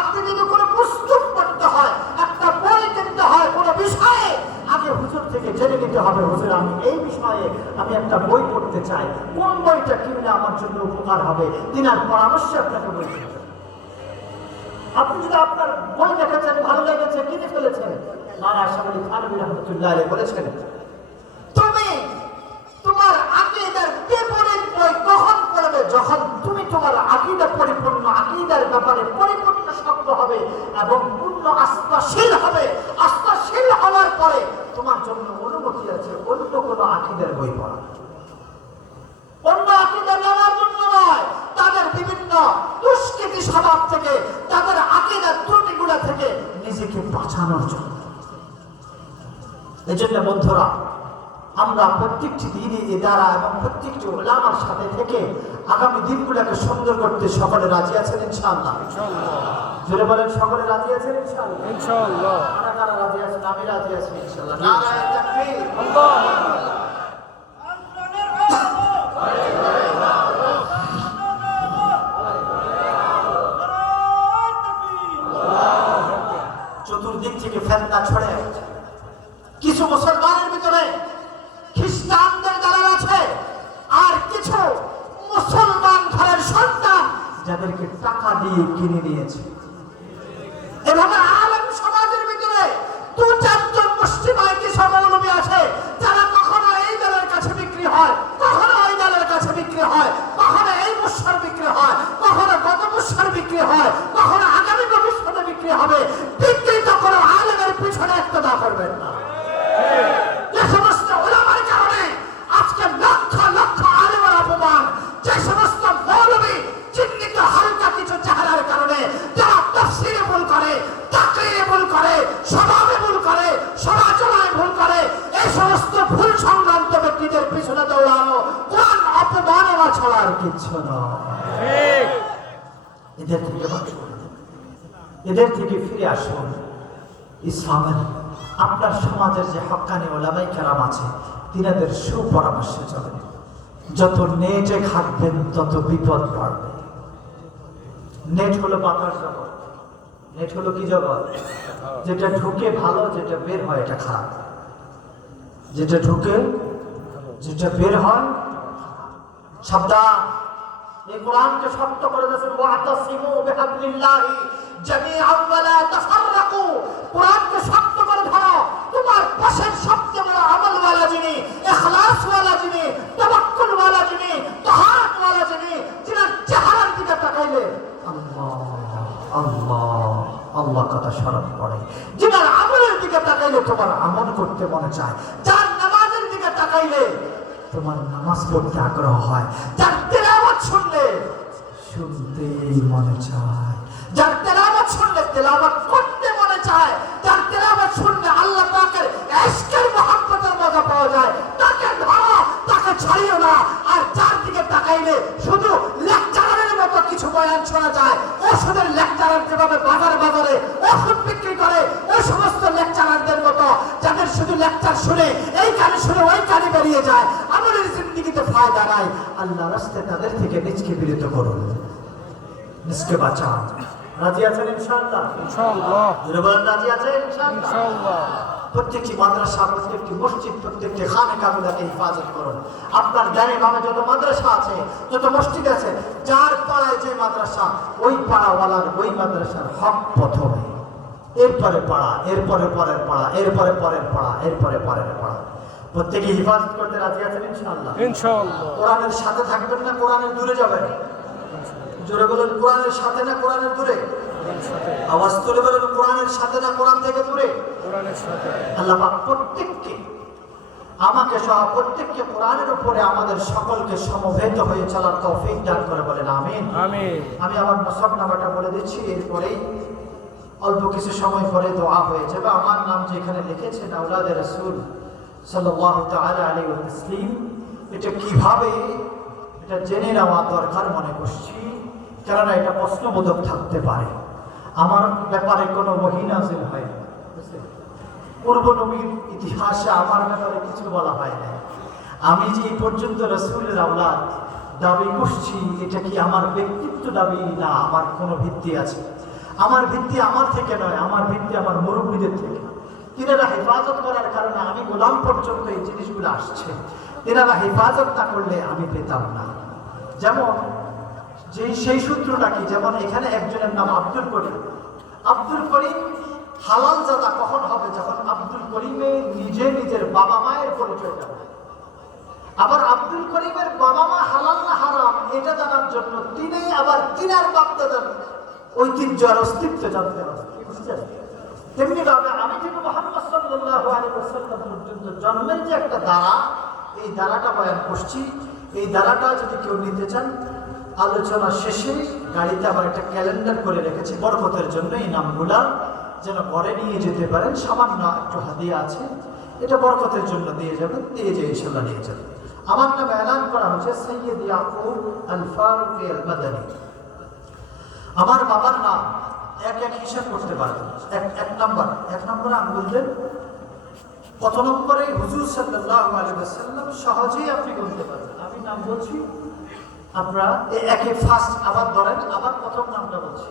আপনি যদি কোনো পুস্তক পড়তে হয়, একটা বই কিনতে হয় কোনো বিষয়ে, আগে হুজুর থেকে জেনে নিতে হবে, হুজুর আমি এই বিষয়ে আমি একটা বই পড়তে চাই, কোন বইটা কিনলে আমার জন্য উপকার হবে, তিনার পরামর্শে আপনাকে বই কিনতে। আপনি যদি আপনার বই দেখেছেন, ভালো লেগেছে, কিনে ফেলেছেন, মাওলানা আশরাফ আলী থানভী রাহমাতুল্লাহ আলাইহি বলেছেন, তুমি তোমার আকীদার বিপরীত বই কখন পড়বে? যখন তুমি তোমার আকীদা পরিপূর্ণ, আকীদার ব্যাপারে পরিপূর্ণ শক্ত হবে এবং পূর্ণ আস্থাশীল হবে। আস্থাশীল হওয়ার পরে তোমার জন্য অনুমতি আছে অন্য কোনো আকীদার বই পড়া। অন্য আকীদা নেওয়ার জন্য নয়, তাদের বিভিন্ন দুষ্কৃতি স্বভাব থেকে, তাদের আকীদার ত্রুটিগুলো থেকে নিজেকে বাঁচানোর জন্য। এই জন্য বন্ধুরা, আমরা প্রত্যেকটি দিনই ইদারা এবং প্রত্যেকটি উলামার সাথে থেকে আগামী দিনগুলোকে সুন্দর করতে সকলে রাজি আছেন ইনশাআল্লাহ? জোরে বলেন, সকলে রাজি আছেন ইনশাআল্লাহ? ইনশাআল্লাহ। কারা কারা রাজি আছেন? আমি রাজি আছি ইনশাআল্লাহ। নারায়ে তাকবীর, আল্লাহু আকবার। চতুর্দিক থেকে ফেতনা ছড়ে আছে। কিছু মুসলমানের ভিতরে খ্রিস্টানদের দল আছে, আর কিছু মুসলমান ঘরের সন্তান যাদেরকে টাকা দিয়ে কিনে নিয়েছে। এভাবে আলেম সমাজের ভিতরে দু চারজন মুসলিম কিছু মৌলবী আছে, যারা কখনো এই দলের কাছে বিক্রি হয়, কখনো ওই দলের কাছে বিক্রি হয়, কখনো এই মুশার বিক্রি হয়, কখনো গত মুশার বিক্রি হয়, কখনো আগামী ভবিষ্যতে বিক্রি হবে। বিক্রিত কোনো আলেমের পিছনে ইক্তেদা করবেন না। যে সমস্ত উলামার কারণে আজকে লক্ষ লক্ষ আলেমের অপমান, যে সমস্ত মৌলবী চিহ্নিত হালকা কিছু চেহারার কারণে যারা তাফসীরে ভুল করে, তাকরীরে ভুল করে, স্বভাবে ভুল করে, সমালোচনায় ভুল করে, এই সমস্ত ভুল সংক্রান্ত ব্যক্তিদের পিছনে দৌড়ানো কোরআন অপমাননা ছাড়া আর কিছু নয়। এদের থেকে বাঁচুন, এদের থেকে ফিরে আসুন। ইসলামের আপনার সমাজের যে হক্কানি ওলামায়ে কেরাম আছে, তিনাদের সুপরামর্শে চলেন। যত নেটে খাটবেন তত বিপদ বাড়বে। নেট হলো বাতাস জগৎ। নেট হলো কি জগৎ? যেটা ঢুকে ভালো, যেটা বের হয় এটা খারাপ। যেটা ঢুকে, যেটা বের হয়, সাবধান। এই কোরআনকে শক্ত করে দিয়েছেন, ওয়াতাসিমু বিহাবলিল্লাহি জামিআন ওয়া লা তাফাররাকু। কোরআনকে শক্ত করে ধরো। তোমার পাশের সবচেয়ে বড় আমলওয়ালা যিনি, ইখলাসওয়ালা যিনি, তাওয়াক্কুলওয়ালা যিনি, তাহারাতওয়ালা যিনি, যিনি চেহারার দিকে তাকাইলে আল্লাহ আল্লাহ আল্লাহ কথা স্মরণ করে, যিনার আমলের দিকে তাকাইলে তোমার আমল করতে মনে চায়, যার নামাজের দিকে তাকাইলে তোমার নামাজ পড়তে আগ্রহ হয়, যার তেলাওয়াত শুনলে শুনতেই মনে চায়, যার তেলাওয়াত শুনলে তেলাওয়াত করতে মনে চায়, যার তেলাওয়াত শুনলে আল্লাহ পাকের ইশকের মহব্বতের মজা পাওয়া যায়, তাকে ধরো, তাকে ছাড়িও না। আর যার দিকে তাকাইলে শুধু লেকচারের মতো কিছু বয়ান শোনা যায়, ওষুধের লেকচারার যেভাবে বাজারে বাজারে ওষুধ বিক্রি করে, ওই সমস্ত লেকচারারদের মতো যাদের শুধু লেকচার শুনে এই কানে শুনে ওই কানে বেরিয়ে যায়, আমাদের জিন্দেগিতে ফায়দা নাই। আল্লাহ রাস্তায় তাদের থেকে নিজকে বিরত করুন, নিজকে বাঁচান। রাজি আছেন ইনশাআল্লাহ? ইনশাআল্লাহ। রাজি আছেন ইনশাআল্লাহ? ইনশাআল্লাহ। প্রত্যেকটি মাদ্রাসা, প্রত্যেকটি মসজিদ, প্রত্যেকটি খানেকাগুলোকে হেফাজত করুন। আপনার জ্ঞানে বামে যত মাদ্রাসা আছে, যত মসজিদ আছে, যার পাড়ায় যে মাদ্রাসা, ওই পাড়াওয়ালার ওই মাদ্রাসার হক প্রথমে, এরপরে পাড়া, এরপরে পরের পাড়া, এরপরে পরের পাড়া, এরপরে পরের পাড়া। প্রত্যেকে হেফাজত করতে রাজি আছেন ইনশাআল্লাহ? ইনশাআল্লাহ। কোরআনের সাথে থাকবেন না কোরআনের দূরে যাবেন? জোরে বলুন, কোরআনের সাথে না কোরআনের দূরে? আওয়াজ তুলে বলুন, কোরআনের সাথে না কোরআন থেকে দূরে? কোরআনের সাথে। আল্লাহ পাক প্রত্যেককে, আমাকে সহ প্রত্যেককে কোরআনের উপরে আমাদের সকলকে সমবেত হয়ে চলার তৌফিক দান করে বলেন আমিন। আমিন। আমি আমার নামটা বলে দিচ্ছি, এরপরেই অল্প কিছু সময় পরে দোয়া হয়ে যাবে। আমার নাম যেখানে লিখেছেন আওলাদে রাসূল সাল্লাল্লাহু তাআলা আলাইহি ওয়া সাল্লাম, এটা কিভাবে, এটা জেনে নেওয়া দরকার মনে করছি, কেননা এটা প্রশ্নবোধক থাকতে পারে। আমার ব্যাপারে কোনো ওহী নাযিল হয় না, পূর্ব নবীর ইতিহাসে আমার ব্যাপারে কিছু বলা হয় না। আমি যে এই পর্যন্ত রাসূলের আওলাদ দাবি করছি, এটা কি আমার ব্যক্তিত্ব দাবি না আমার কোনো ভিত্তি আছে? আমার ভিত্তি আমার থেকে নয়, আমার ভিত্তি আমার মুরব্বীদের থেকে। তিনারা হেফাজত করার কারণে আমি গোলাম পর্যন্ত এই জিনিসগুলো আসছে। তিনারা হেফাজত না করলে আমি পেতাম না। যেমন সেই সূত্রটা কি, যেমন এখানে একজনের নাম আব্দুল করিম। আব্দুল করিম হালাল জাদা কখন হবে? যখন আব্দুল করিমে নিজে নিজের বাবা মায়ের পরিচয় দেবে। আবার আব্দুল করিমের বাবা মা হালাল না হারাম এটা জানার জন্য তিনি আবার তিনার বাপ-দাদার ঐতিহ্য আর অস্তিত্ব জানতে হবে। তেমনি ভাবে আমি থেকে মুহাম্মদ সাল্লাল্লাহু আলাইহি ওয়াসাল্লাম পর্যন্ত জন্মের যে একটা দ্বারা, এই দ্বারাটা বয়ান করছি। এই দ্বারাটা যদি কেউ নিতে চান, আলোচনা শেষে গাড়িতে আবার একটা ক্যালেন্ডার করে রেখেছি বরকতের জন্য, এই নামগুলা যেন ঘরে নিয়ে যেতে পারেন। সামান্য একটু হাদিয়া আছে, এটা বরকতের জন্য দিয়ে যাবেন, দিয়ে যে ইনশাআল্লাহ নিয়ে যাবেন। আমার নাম এলান করা হয়েছে সৈয়দ ইয়াকুব আল ফারুক আল মাদানী। আমার বাবার নাম এক এক হিসাব করতে পারবেন। এক নম্বরে আঙ্গুল দেন, কত নম্বরে হুজুর সাল্লাল্লাহু আলাইহি ওয়াসাল্লাম সহজেই আপনি বলতে পারবেন। আমি নাম বলছি, আপনারা একে ফার্স্ট আবার ধরেন, আবার প্রথম নামটা বলছি।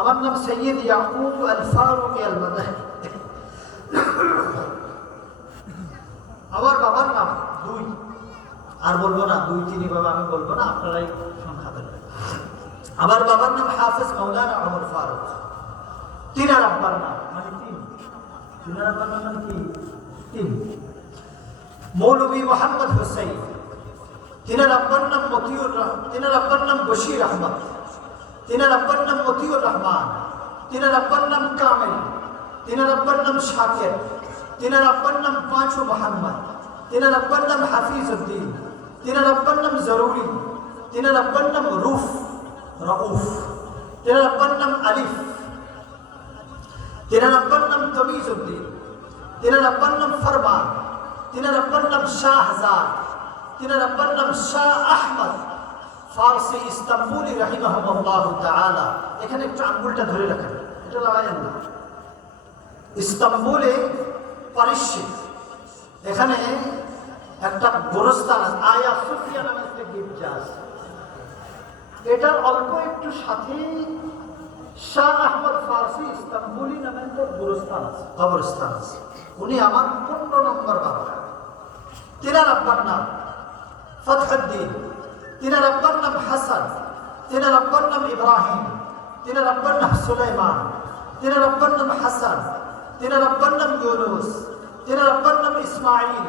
আমার নাম সৈয়দ ইয়াকুব আল ফারুক আল মাদানী। আমার বাবার নাম দুই, আর বলবো না, 2 3 বাবা আমি বলবো না, আপনারাই সংখ্যা দেবেন। আমার বাবার নাম হাফেজ মাওলানা ওমর ফারুক। তিনার আব্বার নাম মানে 3, তিনার আব্বার নাম মানে কি 3। মৌলভী মোহাম্মদ হুসাইন। তিনার আব্বার নাম মতিউর রহমান। তিনার আব্বার নাম বশির আহমদ। তিনার আব্বার নাম মতিউর রহমান। তিনার আব্বার নাম কামেল। তিনার আব্বার নাম শাকির। তিনার আব্বার নাম পাঁচু মোহাম্মদ। তিনার আব্বার নাম হাফিজ উদ্দিন। তিনার আব্বার নাম জরুরি। তিনার আব্বার নাম রউফ। তিনার আব্বার নাম আলিফ। তিনার আব্বার নাম তমিজ উদ্দিন। তিনার আব্বার নাম ফরমান। তিনার আব্বার নাম শাহজাদ। তিনার আব্বার নাম শাহ আহমদ ফারসি ইস্তাম্বুলি রাহিমাহুল্লাহু তাআলা। এখানে একটু আঙ্গুলটা ধরে রাখেন, এটা লাগায়েন না। ইস্তাম্বুলে পারস্যে, এখানে একটা গোরস্থান আছে, আয়া সুফিয়া নামে একটা গির্জা আছে। এটার অল্প একটু সাথে শাহ আহমদ ফারসি ইস্তাম্বুলি নামে একটা গোরস্থান আছে, কবরস্থান আছে। উনি আমার 15 নম্বর বাবা। তিনার আব্বার নাম ফতহুদ্দিন। তিনার আব্বার নাম হাসান। তিনার আব্বার নাম ইব্রাহিম। তিনার আব্বার নাম সুলাইমান। তিনার আব্বার নাম হাসান। তিনার আব্বার নাম ইউনুস। তিনার আব্বার নাম ইসমাইল।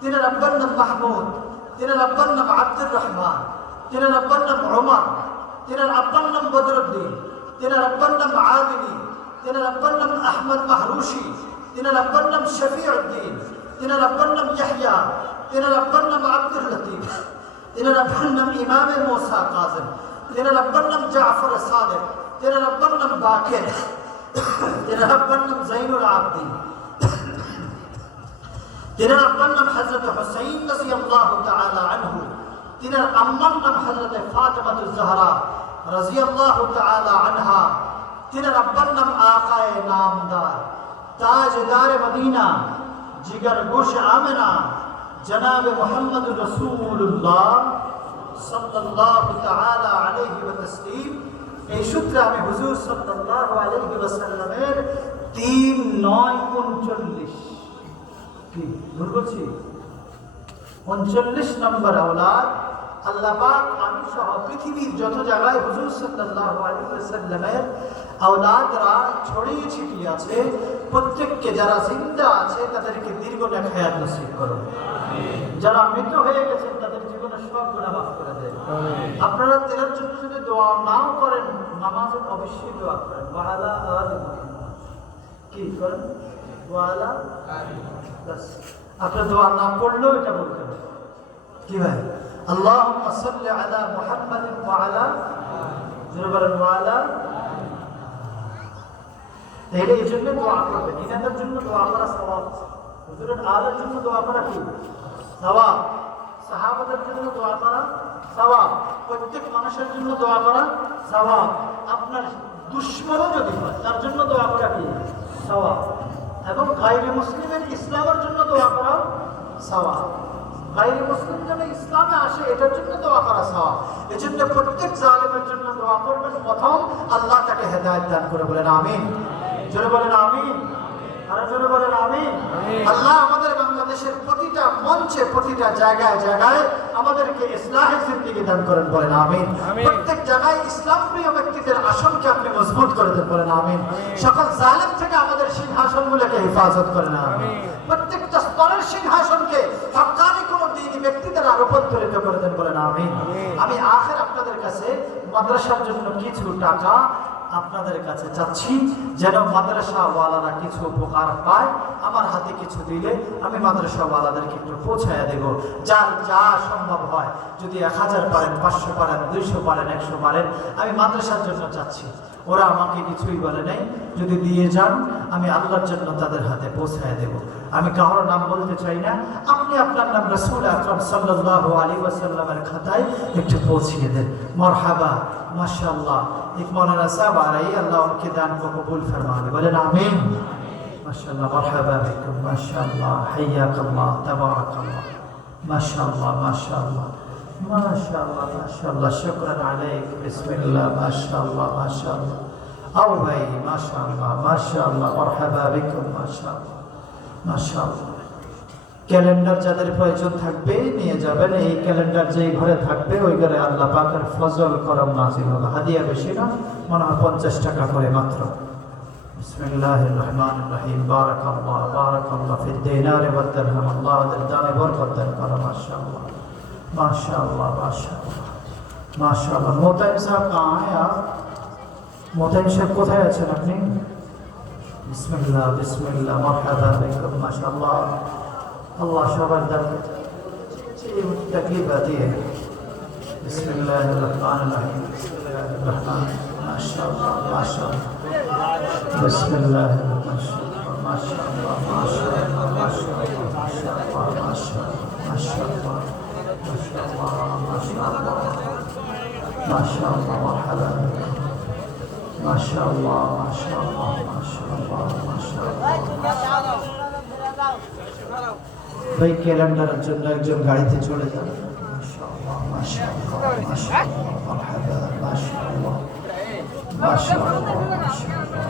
তিনার আব্বার নাম মাহমুদ। তিনার আব্বার নাম আব্দুর রহমান। তিনার আব্বার নাম ওমর। তিনার আব্বার নাম বদরুদ্দিন। তিনার আব্বার নাম আদিনী। তিনার আব্বার নাম আহমদ মাহরুশি। তিনার আব্বার নাম শফিউদ্দিন। তিনার আব্বার নাম ইয়াহইয়া। তিনার আব্বার নাম আব্দুল লতিফ। তিনার আব্বার নাম ইমাম মুসা কাজিম। তিনার আব্বার নাম জাফর সাদিক। তিনার আব্বার নাম বাকির। তিনার আব্বার নাম জাইনুল আবদিন। তিনার আব্বার নাম হযরত হুসাইন রাদিয়াল্লাহু তাআলা আনহু। তিনার আম্মার নাম হযরত ফাতিমাতুজ জাহরা রাদিয়াল্লাহু তাআলা আনহা। তিনার আব্বার নাম আকায়ে নামদার তাজদার মদিনা জিগার গোশ আমেনা জনাবে মুহাম্মদ রাসূলুল্লাহ সাল্লাল্লাহু তাআলা আলাইহি ওয়া তাসলিম। এই সূত্রে আমি হুজুর সাল্লাল্লাহু আলাইহি ওয়াসাল্লামের 3-9-39 কি ভুল বলছি? 39 নম্বর আওলাদ আল্লাহ পাক আমি সহ পৃথিবীর যত জায়গায় হুজুর সাল্লাল্লাহু আলাইহি ওয়াসাল্লামের আওলাদরা ছড়িয়ে ছিটিয়ে আছে, প্রত্যেককে যারা জিন্দা আছে তাদেরকে দীর্ঘ হায়াত নসিব করো। যারা মৃত হয়ে গেছেন তাদের জীবনের সব গুনাহ মাফ করে দেন। আপনারা তেলার জন্য যদি দোয়া নাও করেন, নামাজে অবশ্যই দোয়া করেন। ওয়ালা আলি কি করেন? ওয়ালা আলি। বাস আপনারা দোয়া না করলেও এটা বলতে হবে। কি ভাই? আল্লাহুম্মা সাল্লি আলা মুহাম্মাদিন ওয়া আলা জুরবারান ওয়া আলা। তাহলে এই জন্য দোয়া করবেন। ইনাদের জন্য দোয়া করা সওয়াব। হুজুরের আলের জন্য দোয়া করা কি সওয়াব, সাহাবাদের জন্য দোয়া করা সওয়াব, প্রত্যেক মানুষের জন্য দোয়া করা সওয়াব। আপনার দুশমনও যদি হয় তার জন্য দোয়া করা কি সওয়াব, এবং গায়রে মুসলিমের ইসলামের জন্য দোয়া করা সওয়াব। গায়রে মুসলিম যেন ইসলামে আসে এটার জন্য দোয়া করা সওয়াব। এজন্য প্রত্যেক জালেমের জন্য দোয়া করবেন। প্রথম আল্লাহ তাকে হেদায়েত দান করে, বলেন আমিন। জোরে বলেন আমিন। আরো জোরে বলেন আমিন। আল্লাহ আমাদের বাংলাদেশের প্রতিটা মঞ্চে, প্রতিটা জায়গায় জায়গায় আমাদেরকে ইসলাহের জিন্দেগি দান করেন, বলেন আমিন। প্রত্যেক জায়গায় ইসলাম প্রিয় ব্যক্তিদের আসনকে আপনি মজবুত করে দেন, বলেন আমিন। সকল জালেম থেকে আমাদের সিংহাসনগুলোকে হেফাজত করেন, আমিন। প্রত্যেকটা স্তরের সিংহাসনকে হক্কানি কোনো দ্বীনি ব্যক্তিদের রূপান্তরিত করে দেন, বলেন আমিন। আমি আখের আপনাদের কাছে মাদ্রাসার জন্য কিছু টাকা আপনাদের কাছে চাচ্ছি, যেন মাদ্রাসাওয়ালারা কিছু উপকার পায়। আমার হাতে কিছু দিলে আমি মাদ্রাসাওয়ালাদেরকে একটু পৌঁছায় দেব। যার যা সম্ভব হয়, যদি 1000 পারেন, 500 পারেন, 200 পারেন, 100 পারেন, আমি মাদ্রাসার জন্য চাচ্ছি। ওরা আমাকে কিছুই বলে নাই, যদি দিয়ে যান আমি আল্লাহর জন্য তাদের হাতে পৌঁছায় দেব। আমি কারোর নাম বলতে চাই না, আপনি আপনার নাম রাসূল আকরাম সাল্লাল্লাহু আলাইহি ওয়াসাল্লামের খাতায় একটু পৌঁছিয়ে দেন। মারহাবা, মাশাআল্লাহ। एक मौलाना साहब आ रही है, अल्लाह उनके दान को कबूल फरमाए, बोले आमीन। माशाअल्लाह, मरहबा बिकुम, माशाअल्लाह, हय्याकल्लाह, तबारकल्लाह, माशाअल्लाह, माशाअल्लाह, माशाअल्लाह, माशाअल्लाह, शुक्रान अलैक, बिस्मिल्लाह, माशाअल्लाह, माशाअल्लाह। आओ भाई, माशाअल्लाह, माशाअल्लाह, मरहबा बिकुम, माशाअल्लाह, माशाअल्लाह। ক্যালেন্ডার যাদের প্রয়োজন থাকবে নিয়ে যাবেন। এই ক্যালেন্ডার যেই ঘরে থাকবে ওই ঘরে আল্লাহ পাকের ফজল করম নাজিল হবে। হাদিয়া বেশি না, মনে হয় 50 টাকা করে মাত্র। বিসমিল্লাহির রহমানির রহিম। বারাকাল্লাহ, বারাকাল্লাহ ফিদ দিনার ওয়াদ দিরহাম। আল্লাহ তাআলা দানে বরকত দান করে। মাশাআল্লাহ, মাশাআল্লাহ, মাশাআল্লাহ, মাশাআল্লাহ। মোতায়েম সাহেব कहां हैं आप? মোতায়েম সাহেব কোথায় আছেন আপনি? বিসমিল্লাহ, বিসমিল্লাহ, মারহাবা বিকুম, মাশাআল্লাহ। अल्लाह शबर दर्द तकलीफ आती है। बिस्मिल्लाहिर्रहमानिर्रहीम, बिस्मिल्लाहिर्रहमान, माशाअल्लाह, माशाअल्लाह, बिस्मिल्लाहिर्रहमान, माशाअल्लाह, माशाअल्लाह, माशाअल्लाह, माशाअल्लाह, माशाअल्लाह, माशाअल्लाह, माशाअल्लाह, मरहबा, माशाअल्लाह, माशाअल्लाह, माशाअल्लाह, माशाअल्लाह। भाई कैलेंडर जন্য একজন গাড়িতে চলে যান। মাশাআল্লাহ, মাশাআল্লাহ, মাশাআল্লাহ, মারহাবা, মাশাআল্লাহ, মাশাআল্লাহ, মাশাআল্লাহ।